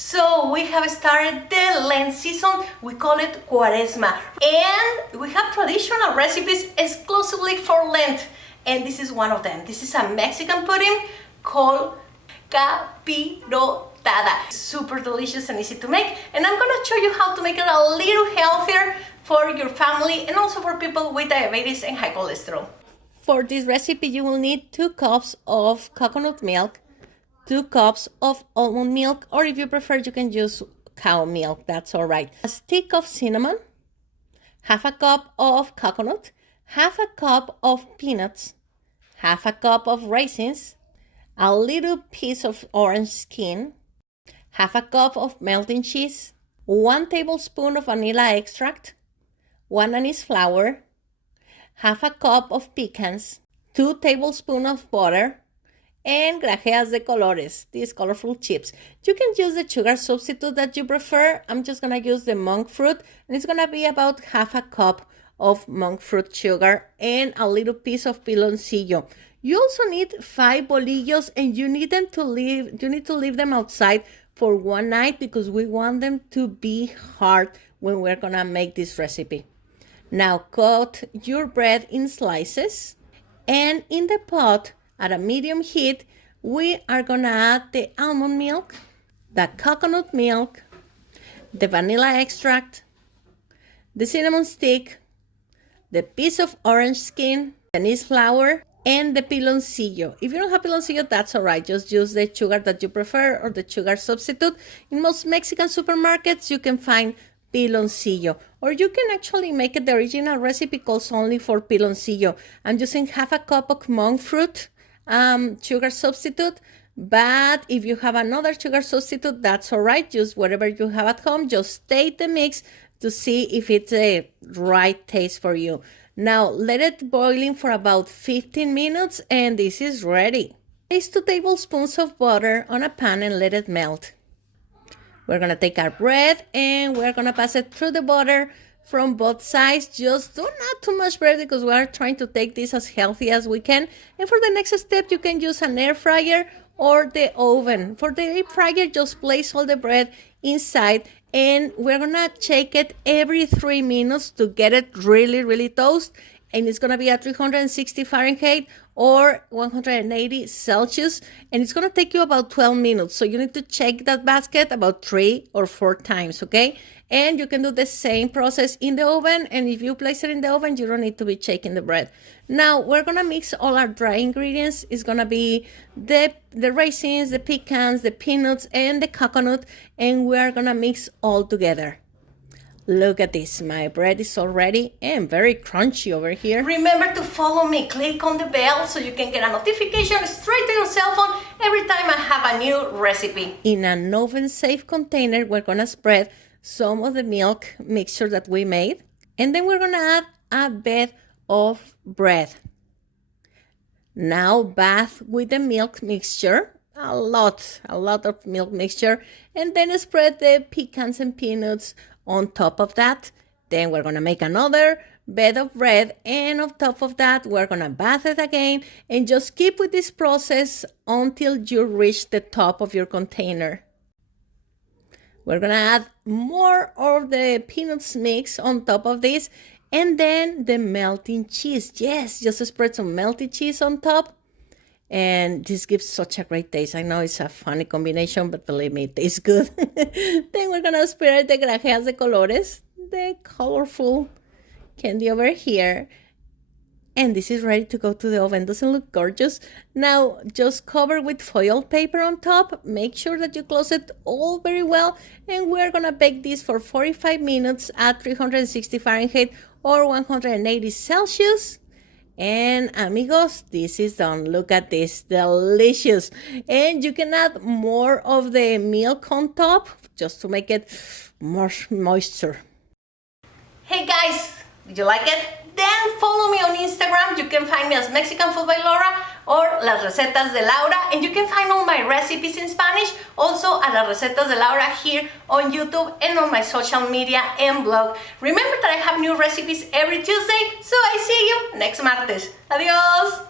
So we have started the Lent season. We call it Cuaresma. And we have traditional recipes exclusively for Lent. And this is one of them. This is a Mexican pudding called Capirotada. Super delicious and easy to make. And I'm gonna show you how to make it a little healthier for your family and also for people with diabetes and high cholesterol. For this recipe, you will need 2 cups of coconut milk, 2 cups of almond milk, or if you prefer, you can use cow milk, that's all right. A stick of cinnamon, half a cup of coconut, half a cup of peanuts, half a cup of raisins, a little piece of orange skin, half a cup of melting cheese, 1 tablespoon of vanilla extract, 1 anise flower, half a cup of pecans, 2 tablespoons of butter, and grajeas de colores, these colorful chips. You can use the sugar substitute that you prefer. I'm just gonna use the monk fruit, and it's gonna be about half a cup of monk fruit sugar and a little piece of piloncillo. You also need 5 bolillos, and you need to leave them outside for 1 night because we want them to be hard when we're gonna make this recipe. Now cut your bread in slices, and in the pot at a medium heat, we are gonna add the almond milk, the coconut milk, the vanilla extract, the cinnamon stick, the piece of orange skin, the anise flower, and the piloncillo. If you don't have piloncillo, that's all right. Just use the sugar that you prefer or the sugar substitute. In most Mexican supermarkets, you can find piloncillo, or you can actually make it. The original recipe calls only for piloncillo. I'm using half a cup of monk fruit sugar substitute, but if you have another sugar substitute, that's all right. Use whatever you have at home. Just taste the mix to see if it's a right taste for you. Now let it boiling for about 15 minutes, and this is ready. Place 2 tablespoons of butter on a pan and let it melt. We're gonna take our bread and we're gonna pass it through the butter from both sides. Just don't add too much bread because we are trying to take this as healthy as we can. And for the next step, you can use an air fryer or the oven. For the air fryer, just place all the bread inside, and we're gonna check it every 3 minutes to get it really toast. And it's gonna be at 360 Fahrenheit or 180 Celsius, and it's gonna take you about 12 minutes. So you need to check that basket about 3 or 4 times, okay? And you can do the same process in the oven, and if you place it in the oven, you don't need to be shaking the bread. Now we're gonna mix all our dry ingredients. It's gonna be the raisins, the pecans, the peanuts, and the coconut, and we're gonna mix all together. Look at this, my bread is all ready and very crunchy over here. Remember to follow me, click on the bell so you can get a notification straight to your cell phone every time I have a new recipe. In an oven-safe container, we're gonna spread some of the milk mixture that we made, and then we're gonna add a bit of bread. Now bath with the milk mixture, a lot of milk mixture, and then spread the pecans and peanuts on top of that. Then we're gonna make another bed of bread, and on top of that we're gonna bath it again, and just keep with this process until you reach the top of your container. We're gonna add more of the peanuts mix on top of this, and then the melting cheese. Yes, just spread some melted cheese on top, and this gives such a great taste. I know it's a funny combination, but believe me, it tastes good. Then we're gonna spread the grajeas de colores, the colorful candy over here. And this is ready to go to the oven. Doesn't it look gorgeous? Now just cover with foil paper on top. Make sure that you close it all very well. And we're gonna bake this for 45 minutes at 360 Fahrenheit or 180 Celsius. And amigos, this is done. Look at this, delicious. And you can add more of the milk on top just to make it more moisture. Hey guys, did you like it? Then follow me on Instagram. You can find me as Mexican Food by Laura or Las Recetas de Laura, and you can find all my recipes in Spanish also at Las Recetas de Laura here on YouTube and on my social media and blog. Remember that I have new recipes every Tuesday, so I see you next martes. Adios!